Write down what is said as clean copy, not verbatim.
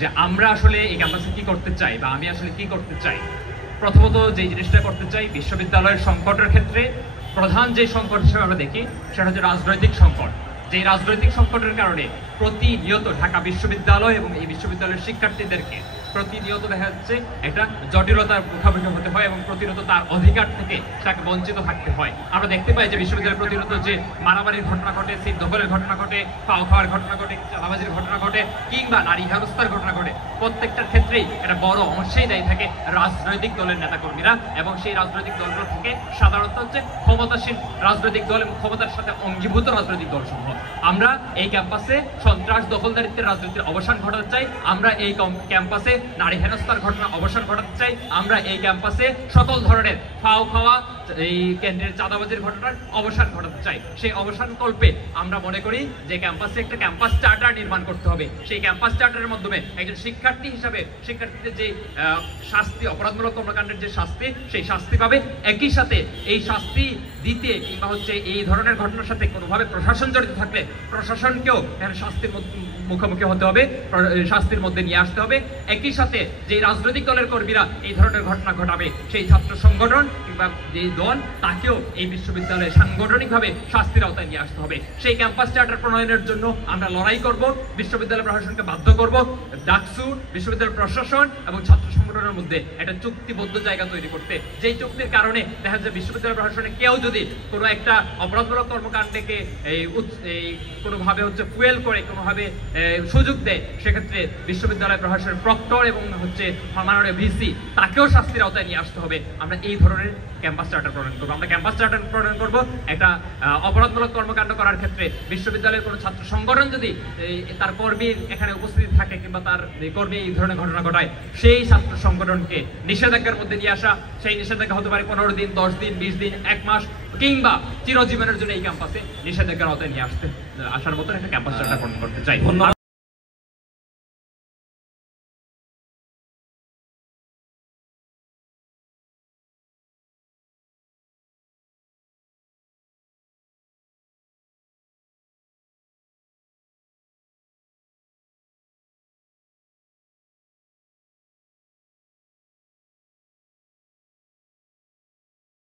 যে আমরা আসলে এই ক্যাম্পাসে কি করতে চাই বা আমি আসলে কি করতে চাই। প্রথমত যে জিনিসটা করতে চাই, বিশ্ববিদ্যালয়ের সংকটের ক্ষেত্রে প্রধান যে সংকট হিসেবে আমরা দেখি সেটা হচ্ছে রাজনৈতিক সংকট। যে রাজনৈতিক সংকটের কারণে প্রতিনিয়ত ঢাকা বিশ্ববিদ্যালয় এবং এই বিশ্ববিদ্যালয়ের শিক্ষার্থীদেরকে প্রতিনিয়ত দেখা যাচ্ছে একটা জটিলতার মুখোমুখি হতে হয় এবং প্রতিনিয়ত তার অধিকার থেকে তাকে বঞ্চিত থাকতে হয়। আমরা দেখতে পাই যে বিশ্ববিদ্যালয়ের প্রতিনিয়ত যে মারামারির ঘটনা ঘটে, সিট দখলের ঘটনা ঘটে, পাও খাওয়ার ঘটনা ঘটে, চাঁদাবাজির ঘটনা ঘটে, কিংবা নারী হেনস্থার ঘটনা ঘটে, প্রত্যেকটার ক্ষেত্রেই একটা বড় অংশেই দায়ী থাকে রাজনৈতিক দলের নেতাকর্মীরা। এবং সেই রাজনৈতিক দলগুলো থেকে সাধারণত হচ্ছে ক্ষমতাসীন রাজনৈতিক দল এবং ক্ষমতার সাথে অঙ্গীভূত রাজনৈতিক দল সমূহ। আমরা এই ক্যাম্পাসে সন্ত্রাস দখলদারিত্বের রাজনীতির অবসান ঘটাতে চাই। আমরা এই ক্যাম্পাসে নারী হেনস্থার ঘটনা অবসান ঘটাতে চাই। আমরা এই ক্যাম্পাসে সকল ধরনের ফাও খাওয়া, এই কেন্দ্রের চাঁদাবাজির ঘটনার অবসান ঘটাতে চাই। সেই অবসান কল্পে আমরা মনে করি যে ক্যাম্পাসে একটা ক্যাম্পাস চার্টার নির্মাণ করতে হবে। সেই ক্যাম্পাস চার্টারের মাধ্যমে একজন শিক্ষার্থী হিসাবে শিক্ষার্থীদের যে শাস্তি, অপরাধমূলক কর্মকাণ্ডের যে শাস্তি, সেই শাস্তি পাবে। একই সাথে এই শাস্তি দিতে কিংবা হচ্ছে এই ধরনের ঘটনার সাথে কোনোভাবে প্রশাসন জড়িত থাকলে প্রশাসনকেও শাস্তির মুখোমুখি হতে হবে, শাস্তির মধ্যে নিয়ে আসতে হবে। একই সাথে যে রাজনৈতিক দলের কর্মীরা এই ধরনের ঘটনা ঘটাবে, সেই ছাত্র সংগঠন কিংবা যে দল, তাকেও এই বিশ্ববিদ্যালয়ে সাংগঠনিকভাবে শাস্তির আওতায় নিয়ে আসতে হবে। সেই ক্যাম্পাস চার্টার প্রণয়নের জন্য আমরা লড়াই করব, বিশ্ববিদ্যালয় প্রশাসনকে বাধ্য করব। ডাকসু, বিশ্ববিদ্যালয় প্রশাসন এবং ছাত্র সংগঠনের মধ্যে একটা চুক্তিবদ্ধ জায়গা তৈরি করতে, যেই চুক্তির কারণে দেখা যায় বিশ্ববিদ্যালয় প্রশাসনে কেউ যদি কোনো একটা অপরাধমূলক কর্মকাণ্ডকে কোনোভাবে হচ্ছে ফুয়েল করে কোনোভাবে সুযোগ দেয়, সেক্ষেত্রে বিশ্ববিদ্যালয় প্রশাসনের প্রক্টর এবং হচ্ছে মাননীয় ভিসি, তাকেও শাস্তির আওতায় নিয়ে আসতে হবে। আমরা এই ধরনের ক্যাম্পাস চার্টার প্রণয়ন করবো। আমরা ক্যাম্পাস চার্টার প্রণয়ন করবো একটা অপরাধমূলক কর্মকাণ্ড করার ক্ষেত্রে বিশ্ববিদ্যালয়ের কোনো ছাত্র সংগঠন যদি তার কর্মীর এখানে উপস্থিতি থাকে কিংবা তার কর্মী এই ধরনের ঘটনা ঘটায়, সেই ছাত্র সংগঠনকে নিষেধাজ্ঞার মধ্যে নিয়ে আসা। সেই নিষেধাজ্ঞা হতে পারে 15 দিন, 10 দিন, 20 দিন, 1 মাস, কিংবা চিরজীবনের জন্য এই ক্যাম্পাসে নিষেধাজ্ঞার আওতায় নিয়ে আসার মতো একটা ক্যাম্পাস চার্টার প্রণয়ন করতে চাই।